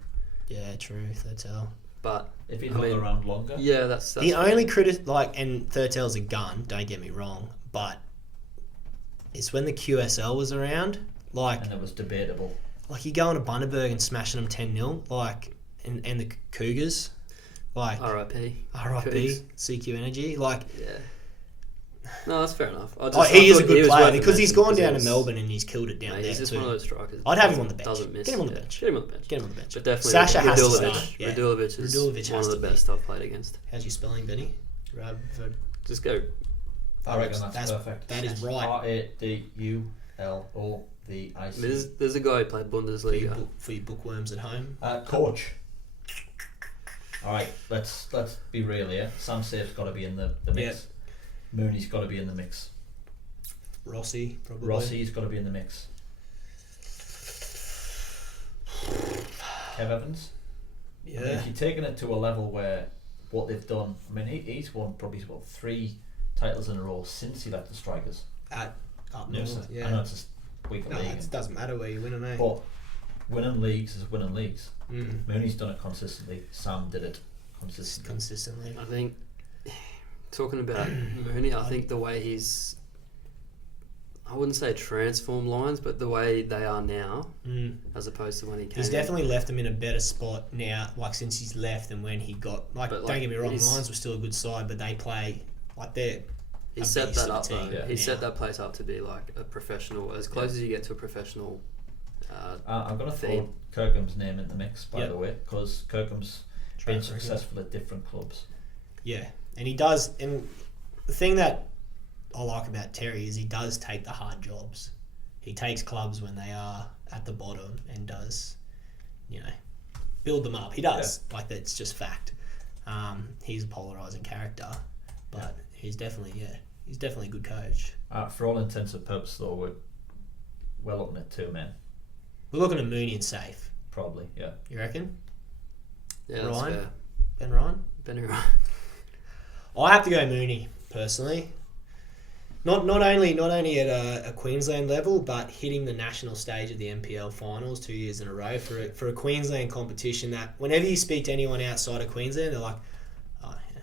Yeah, true. That's how. But If he'd I hung mean, around longer. yeah, that's The only and Thurtell's a gun, don't get me wrong, but it's when the QSL was around, And it was debatable. like you going to Bundaberg and smashing them 10-0, like, and the Cougars, like, RIP. RIP, CQ Energy, like, Yeah. No, that's fair enough. he is a thought good was player worth because he's mentioning gone because down to he was- Melbourne and he's killed it down Mate, there he's just too. one of those strikers. I'd have him on the bench. Doesn't miss. Get him on the yeah. bench. Get him on the bench. Get him on the bench. But definitely, Sasha has to Radulovic. start. Yeah. Radulovic is Radulovic one has of to the be. best I've played against. How's your spelling, Benny? Just go. I reckon that's That's- perfect. that is right. Radulovic. There's a guy who played Bundesliga. For your bookworms at home. Coach. All right, let's be real here. Sam Safe's got to be in the mix. Mooney's got to be in the mix. Rossi, probably. Rossi's got to be in the mix. Kev Evans. I mean, Yeah. if you're taking it to a level where what they've done, I mean, he's won probably 3 titles in a row since he left the Strikers. Up Yes, north, I yeah. know it's just week of No, league, it doesn't matter where you win them, eh? but winning leagues is winning leagues. Mm. Mooney's done it consistently. Sam did it consistently. Consistently. I think talking about Mooney, I think the way he's, I wouldn't say transformed Lions, but the way they are now, as opposed to when he came. He's definitely left them in a better spot now, like since he's left than when he got. Like, But, don't like, get me wrong, he's- Lions were still a good side, but they play like they're. He a set beast that of a up. team Though. He now. set that place up to be like a professional, as close as you get to a professional. I'm going to throw Theme. Kirkham's name in the mix, by Yep. the way, because Kirkham's Track been record. successful at different clubs. Yeah, and he does. And the thing that I like about Terry is he does take the hard jobs. He takes clubs when they are at the bottom and does, build them up. He does. Like, that's just fact. He's a polarizing character, but he's definitely a good coach. For all intents and purposes, though, we're looking at 2 men, We're looking at Mooney and Safe. probably. Yeah. You reckon? Yeah, that's Ryan? fair. Ben Ryan? Benny Ryan. I have to go Mooney personally. Not only at a Queensland level, but hitting the national stage of the NPL finals 2 years in a row for a Queensland competition. That whenever you speak to anyone outside of Queensland, they're like, "Oh, yeah.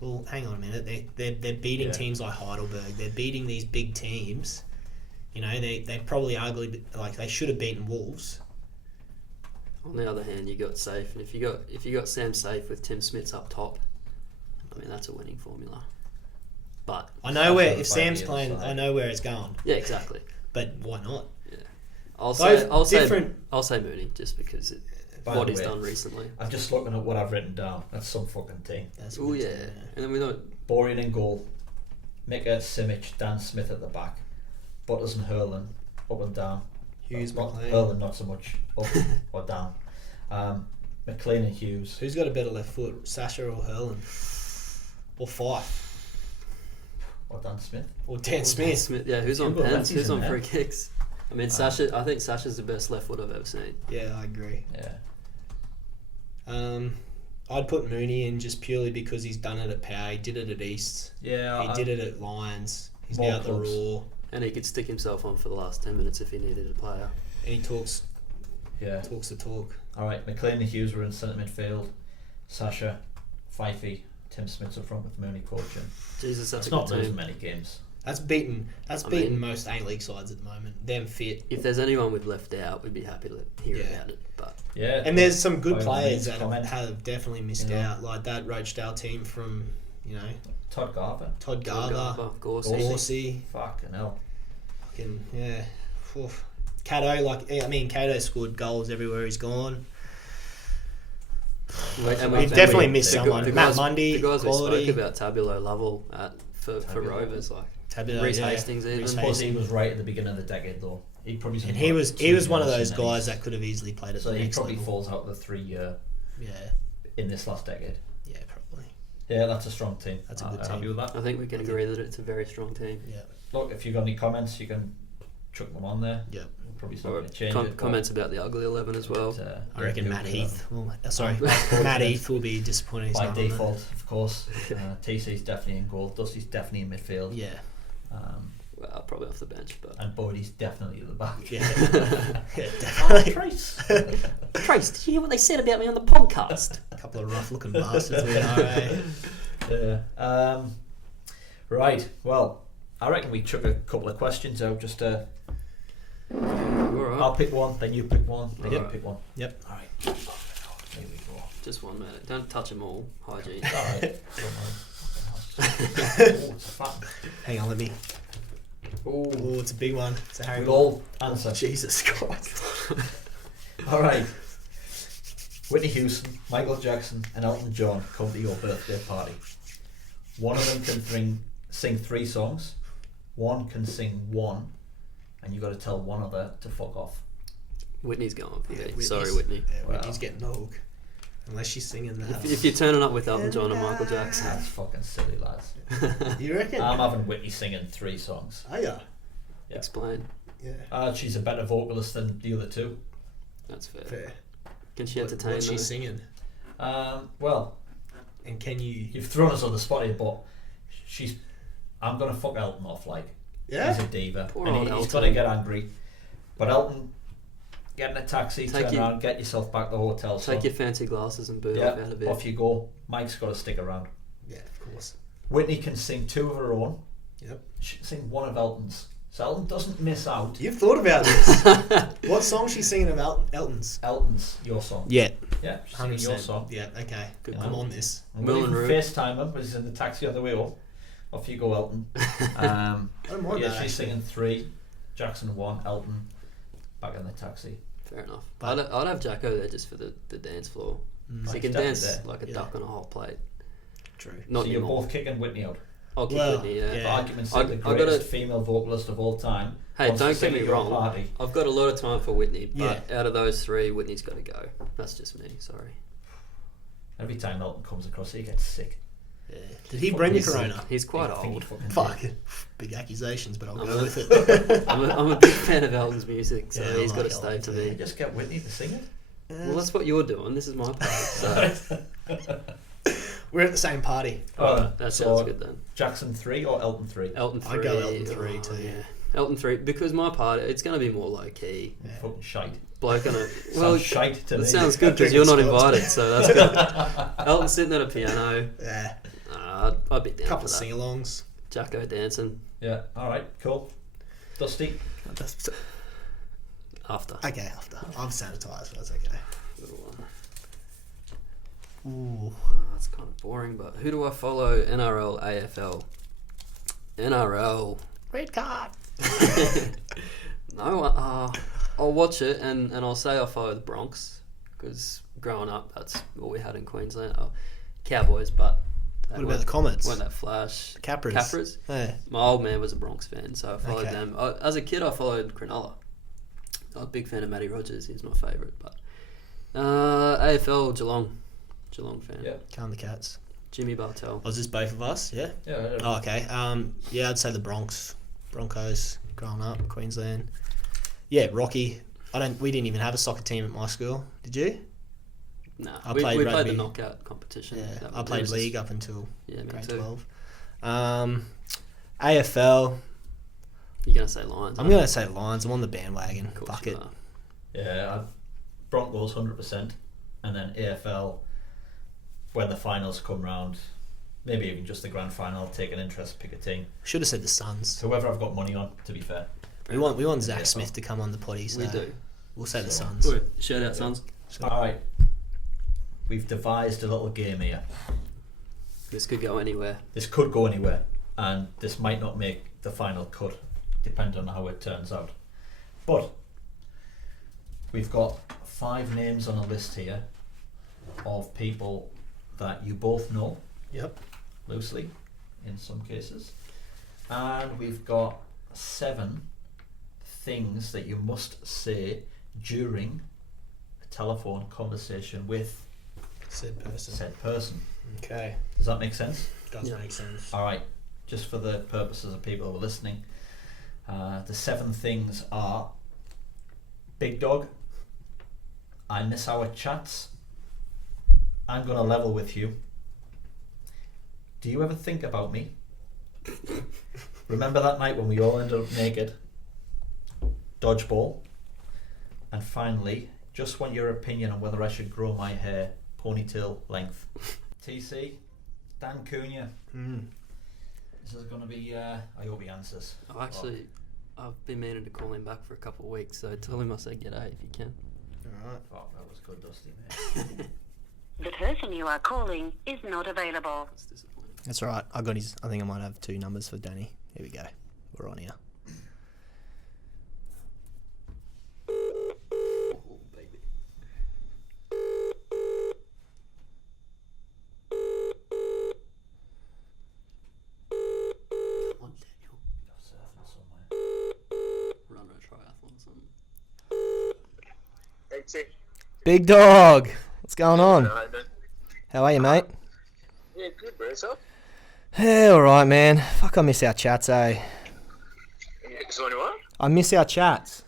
Well, hang on a minute. They're beating teams like Heidelberg. They're beating these big teams. They probably arguably like they should have beaten Wolves." On the other hand, you got Safe, and if you got Sam Safe with Tim Smits up top, I mean that's a winning formula. But I know where Sam's if playing Sam's the playing, other side. I know where it's going. yeah, exactly. But why not? Yeah, I'll Both say different- I'll say Mooney just because By what the he's way, done recently. I'm just looking at what I've written down. That's some fucking team. That's a Oh good yeah, team, and then we don't. Borean in goal. Mika, Simic, Dan Smith at the back. Butters and Hurlin up and down. Hughes, Not McLean. Hurlin, not so much up or down. McLean and Hughes. Who's got a better left foot, Sasha or Hurlin? Or Fife? Or Dan Smith. Or Dan Smith? Smith, yeah, who's on You've got pens? lefties Who's in on there. free kicks? I mean, Sasha. I think Sasha's the best left foot I've ever seen. Yeah, I agree. Yeah. I'd put Mooney in just purely because he's done it at Power. He did it at East. Yeah. He did it at Lions. He's More now at the clubs. Raw. And he could stick himself on for the last 10 minutes if he needed a player. And he talks Yeah. the talk. All right. McLean and Hughes were in centre midfield. Sasha, Fifey, Tim Smith's up front with Mooney coaching. Jesus, that's It's a not good losing team. many games. That's beaten I beaten mean- most A-League sides at the moment. Them fit. If there's anyone we've left out, we'd be happy to hear Yeah. about it. But Yeah. And there's some good by all players means, that comment. have definitely missed You know. out, like that Rochdale team from, Todd Garver. Todd Garver, Gorsey. Dorsey. Fucking hell. Fucking, yeah. Oof. Cato, Cato scored goals everywhere he's gone. We've definitely missed someone. Matt Mundy, the guys quality. we spoke about Tabulo level for Tabulo. Rovers, like Tabulo, Reece yeah. Hastings even. Reece I suppose he Hastings. was right at the beginning of the decade, though. He probably And he was one of those guys that could have easily played at So the he next probably level. falls out the 3-year Yeah, in this last decade. yeah, probably. Yeah, that's a strong team. That's a good I'm happy team. with that. I think we can agree that it's a very strong team. Yeah, Look, if you've got any comments, you can chuck them on there. yeah. We're probably not Or going to change it. comments about the ugly 11 as well. I reckon yeah, Matt we'll do Heath. Matt Heath will be disappointed. He's By not on default, of course. TC's definitely in goal. Dusty's definitely in midfield. that. Yeah, Um, Well, probably off the bench, but And Bodie's definitely at the back. Yeah, yeah, definitely. Price. Trace, did you hear what they said about me on the podcast? A couple of rough-looking bastards we are, eh? Yeah. Right. Well, I reckon we chuck a couple of questions out. Just All right. I'll pick one, then you pick one, then you Alright. pick one. Yep. All right. Here we go. Just one minute. Don't touch them all. Hygiene. All right. Oh, it's fat. Hang on, let me. Oh, Oh, it's a big one. It's a Harry. we'll all answer. Jesus Christ. All right. Whitney Houston, Michael Jackson, and Elton John come to your birthday party. One of them can sing 3 songs. One can sing 1, and you got to tell one other to fuck off. Whitney's going for me. Whitney's- Sorry, Whitney. Yeah, Wow. Whitney's getting the hook. Unless she's singing that. If you're turning up with Elton John and Michael Jackson. That's fucking silly, lads. You reckon? I'm having Whitney singing 3 songs. Oh, yeah. Yeah. Explain. Yeah. She's a better vocalist than the other 2. That's fair. Fair. Can she entertain What's she though? singing? Well, And can you... you've thrown us on the spot here, but I'm gonna fuck Elton off. Like, Yeah? he's a diva, Poor and old he's Elton. gonna get angry. But Elton, get in a taxi, Take turn your- around, get yourself back to the hotel. Take son. your fancy glasses and boot Yeah, off out of bed. off you go. Mike's got to stick around. Yeah, of course. Whitney can sing 2 of her own. Yep. She can sing 1 of Elton's. So Elton doesn't miss out. You've thought about this. What song she's singing about Elton's? Elton's your song. Yeah. Yeah, she's singing 100%. your song. Yeah, okay. Good I'm call. on this. And we'll Moulin even Rouge. FaceTime him, but he's in the taxi on the way home. Off you go, Elton. I don't mind Yeah, that, she's actually. singing 3, Jackson 1, Elton back in the taxi. Fair enough. But- I'd have Jacko there just for the dance floor. Mm. So he He's can definitely dance there. like a Yeah. duck on a hot plate. True. Not So you're anymore. both kicking Whitney out. I'll keep Well, Whitney, yeah. yeah. For argument's sake, I the gotta- greatest female vocalist of all time. Hey, wants to don't sing get at me your wrong. Party. I've got a lot of time for Whitney, but Yeah. out of those 3, Whitney's got to go. That's just me. Sorry. Every time Elton comes across, he gets sick. Yeah. Did he bring the He's- corona? He's quite I think he old. fucking Fuck. did. Big accusations, but I'll I'm go a- with it. I'm a big fan of Elton's music, so Yeah, I he's got to like stay Elton for too. me. Just get Whitney to sing it. Well, that's what you're doing. This is my part. So We're at the same party. that sounds good then. Jackson 3 or Elton 3? Elton 3. I'd go Elton 3 too. Yeah. Elton 3, because my part, it's going to be more low key. Yeah. Fucking shite. Bloke on a. Sounds Well, shite to that me. sounds good because Drinking you're not Scots. invited, so that's good. Elton sitting at a piano. Yeah. I'd be down Couple for of that. sing-alongs. Jacko dancing Yeah, alright, cool. Dusty? after. Okay, after. I'm sanitised, so that's okay. Little one. Ooh. That's kind of boring, but who do I follow? NRL, AFL. NRL. Red card. No, I'll watch it and I'll say I follow the Bronx because growing up that's all we had in Queensland. Cowboys, but they What about the Comets? weren't that flash? Capras. Capras. Yeah. My old man was a Bronx fan, so I followed Okay. them. As a kid, I followed Cronulla. I was a big fan of Matty Rogers. He's my favourite. But AFL, Geelong fan. Yeah. Calm the Cats. Jimmy Bartell. Was this both of us? Yeah. Yeah, Oh, okay. Yeah, I'd say the Broncos. Growing up, Queensland. Yeah, Rocky. We didn't even have a soccer team at my school. Did you? Nah, I we played played the rugby. knockout competition. Yeah, That I was played just- league up until Yeah, me grade too. 12. AFL. You're gonna say Lions? I'm aren't going to say Lions. I'm on the bandwagon. you? Of course Fuck you it. are. Yeah, Broncos 100%, and then AFL, when the finals come round, maybe even just the grand final, I'll take an interest, pick a team. Should have said the Suns. Whoever I've got money on, to be fair. We want Zach Yeah. Smith to come on the potty, so We do. we'll say the So- Suns. Good. Shout out, Suns. Alright, we've devised a little game here. This could go anywhere. This could go anywhere, and this might not make the final cut, depending on how it turns out. But we've got 5 names on a list here of people that you both know, Yep. loosely, in some cases. And we've got 7 things that you must say during a telephone conversation with Said person. said person. Okay. Does that make sense? Does Yeah. make sense. Alright, just for the purposes of people who are listening, the 7 things are: Big Dog, I miss our chats, I'm gonna level with you, do you ever think about me, Remember that night when we all ended up naked? Dodgeball. And finally, just want your opinion on whether I should grow my hair ponytail length. TC, Dan Cunha. This is going to be, I hope he answers. I've been meaning to call him back for a couple of weeks, so tell him I said g'day if you can. Alright. Fuck, that was good, Dusty, mate. The person you are calling is not available. That's disappointing. That's all right. I got his. I think I might have 2 numbers for Danny. Here we go. We're on here. Oh, baby. Come on, Daniel. Go surfing somewhere. Run a triathlon or something. Hey, T. Big dog. What's going on? Alright, man. How are you, mate? Yeah, good, bro. So? Yeah, all right, man. Fuck, I miss our chats, eh? So what? I miss our chats.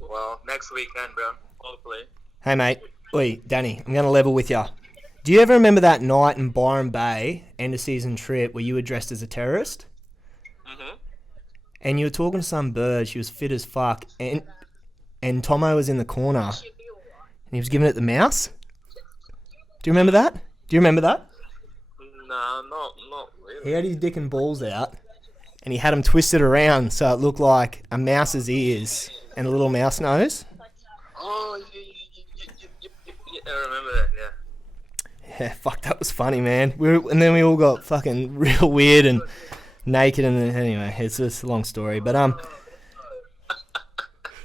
Well, next weekend, bro. Hopefully. Hey, mate. Oi, Danny, I'm going to level with you. Do you ever remember that night in Byron Bay, end of season trip, where you were dressed as a terrorist? Mm-hmm. And you were talking to some bird, she was fit as fuck, and Tomo was in the corner, and he was giving it the mouse? Do you remember that? Nah, not really. He had his dick and balls out, and he had them twisted around so it looked like a mouse's ears and a little mouse nose. Oh, yeah, I remember that, yeah. Yeah, fuck, that was funny, man. And then we all got fucking real weird and naked, and then, anyway, it's just a long story. But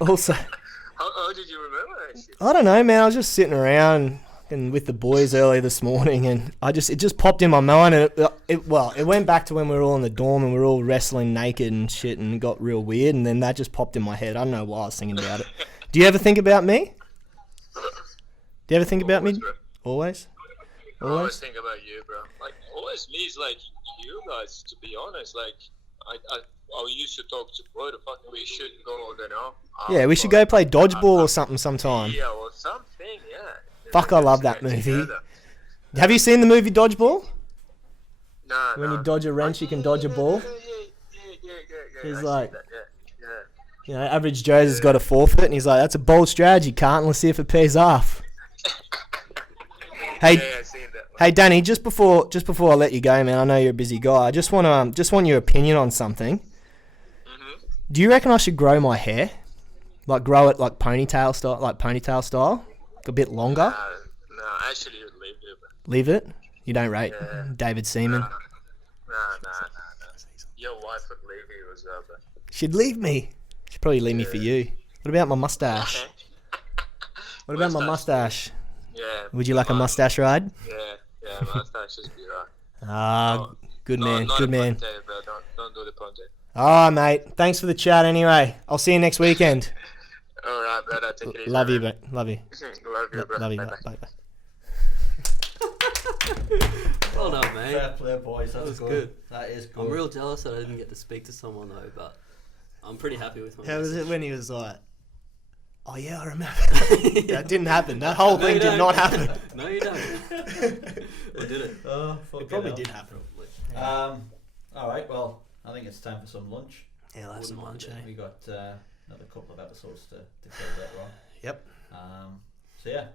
also, How did you remember that shit? I don't know, man. I was just sitting around and with the boys early this morning, and it just popped in my mind, and it went back to when we were all in the dorm and we were all wrestling naked and shit, and it got real weird, and then that just popped in my head. I don't know why I was thinking about it. Do you ever think about me? Do you ever think about me? Bro. Always? I always think about you, bro. Like, always means like you guys, to be honest. Like, I used to talk to bro, the fucking we should go, you know. Yeah, we should go play dodgeball or something sometime. Yeah, or something, yeah. Fuck, I love that movie. Have you seen the movie Dodgeball? Nah, When you dodge a wrench, you can dodge a ball. Yeah. He's I see like- that, yeah. You know, average Joe's has got a forfeit, and he's like, "That's a bold strategy, can't. Let's see if it pays off." Hey, Yeah, I seen that. hey, Danny. Just before I let you go, man. I know you're a busy guy. I just want your opinion on something. Mm-hmm. Do you reckon I should grow my hair, like grow it like ponytail style, a bit longer? Nah, actually, you'd leave it. Leave it. You don't rate David Seaman. Nah. Your wife would leave you as well, but... She'd leave me. She'd probably leave me for you. What about my mustache? What about my mustache? Yeah. Would you like a mustache ride? Yeah, mustaches be right. Ah, good man, Not good a man. ponytail, bro. Don't do the ponytail. Ah, mate. Thanks for the chat anyway. I'll see you next weekend. Alright, brother. Take it easy. Love you, man. mate. Love you. Love you, bro. Love you. Bye-bye. Bye. Bye. Well done, mate. Fair play, boys. That's was good. good. That is good. I'm real jealous that I didn't get to speak to someone though, but I'm pretty happy with my How was message. it when he was like, "Oh yeah, I remember." That didn't happen. That whole thing you did don't. not happen. No, you don't. Or did it? Oh, It probably did happen. All right. Well, I think it's time for some lunch. Yeah, I'll have some lunch, eh? We got another couple of episodes to kill later on. Yep. So yeah,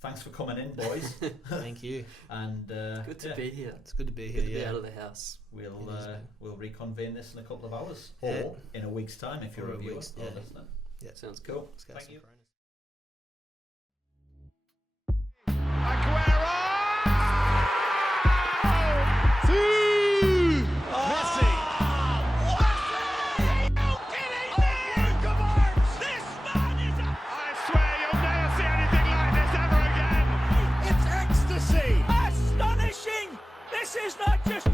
thanks for coming in, boys. Thank you. And Good to be here. It's good to be here. Good to be Yeah. out of the house. We'll reconvene this in a couple of hours, Yeah. or in a week's time if you're Or a a viewer week's- or yeah. listener. Yeah. Sounds good. Cool. Let's go Thank some you. Coronas. Astonishing! This is not just